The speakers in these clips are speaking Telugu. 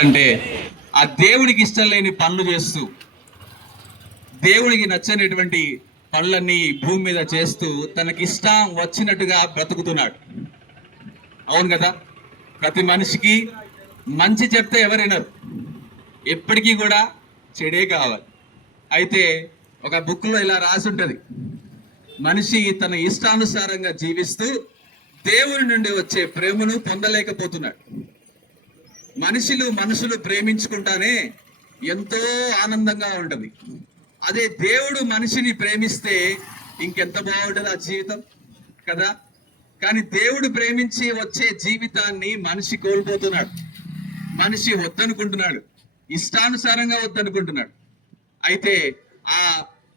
అంటే ఆ దేవుడికి ఇష్టం లేని పనులు చేస్తూ దేవుడికి నచ్చనిటువంటి పనులన్నీ భూమి మీద చేస్తూ తనకి ఇష్టం వచ్చినట్టుగా బ్రతుకుతున్నాడు. అవును కదా? ప్రతి మనిషికి మంచి చెప్తే ఎవరైనారు, ఎప్పటికీ కూడా చెడే కావాలి. అయితే ఒక బుక్లో ఇలా రాసి ఉంటుంది, మనిషి తన ఇష్టానుసారంగా జీవిస్తూ దేవుని నుండి వచ్చే ప్రేమను పొందలేకపోతున్నాడు. మనుషులు ప్రేమించుకుంటానే ఎంతో ఆనందంగా ఉంటుంది. అదే దేవుడు మనిషిని ప్రేమిస్తే ఇంకెంత బాగుంటుంది ఆ జీవితం కదా. కానీ దేవుడు ప్రేమించి వచ్చే జీవితాన్ని మనిషి కోల్పోతున్నాడు. మనిషి వద్దనుకుంటున్నాడు, ఇష్టానుసారంగా వద్దనుకుంటున్నాడు. అయితే ఆ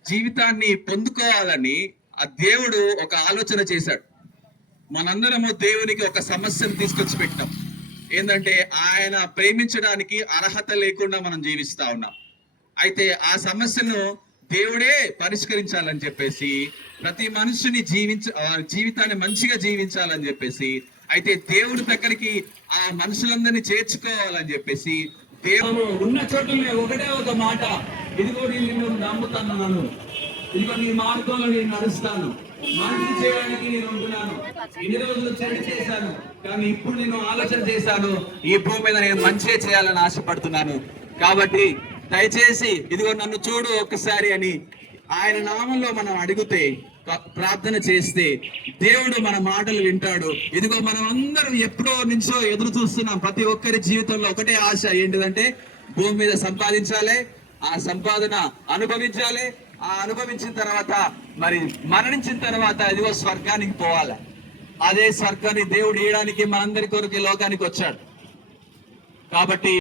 జీవితాన్ని పొందుకోవాలని ఆ దేవుడు ఒక ఆలోచన చేశాడు. మనందరము దేవునికి ఒక సమస్యను తీసుకొచ్చి పెట్టాం. ఏంటంటే ఆయన ప్రేమించడానికి అర్హత లేకుండా మనం జీవిస్తా ఉన్నాం. అయితే ఆ సమస్యను దేవుడే పరిష్కరించాలని చెప్పేసి, ప్రతి మనుషుని జీవితాన్ని మంచిగా జీవించాలని చెప్పేసి, అయితే దేవుడి దగ్గరికి ఆ మనుషులందరినీ చేర్చుకోవాలని చెప్పేసి దేవుడు ఉన్న చోటునే ఒకటే ఒక మాట, ఇదిగో నేను నమ్ముతున్నాను, ఇదిగో నీ మార్గంలో నేను నడుస్తాను, మంచి చేయడానికి నేను ఉంటున్నాను. ఇన్ని రోజులు చెడు చేశాను, కానీ ఇప్పుడు నేను ఆలోచన చేశాను, ఈ భూమి మీద నేను మంచిగా చేయాలని ఆశపడుతున్నాను. కాబట్టి దయచేసి ఇదిగో నన్ను చూడు ఒక్కసారి అని ఆయన నామంలో మనం అడిగితే, ప్రార్థన చేస్తే దేవుడు మన మాటలు వింటాడు. ఇదిగో మనం అందరం ఎప్పుడో నుంచో ఎదురు చూస్తున్నాం. ప్రతి ఒక్కరి జీవితంలో ఒకటే ఆశ, ఏంటిదంటే భూమి మీద సంపాదించాలి, ఆ సంపాదన అనుభవించాలి, ఆ అనుభవించిన తర్వాత మరి మరణించిన తర్వాత ఇదిగో స్వర్గానికి పోవాలి. అదే స్వర్గాన్ని దేవుడు ఇవ్వడానికి మనందరి కొరకు లోకానికి వచ్చాడు. కాబట్టి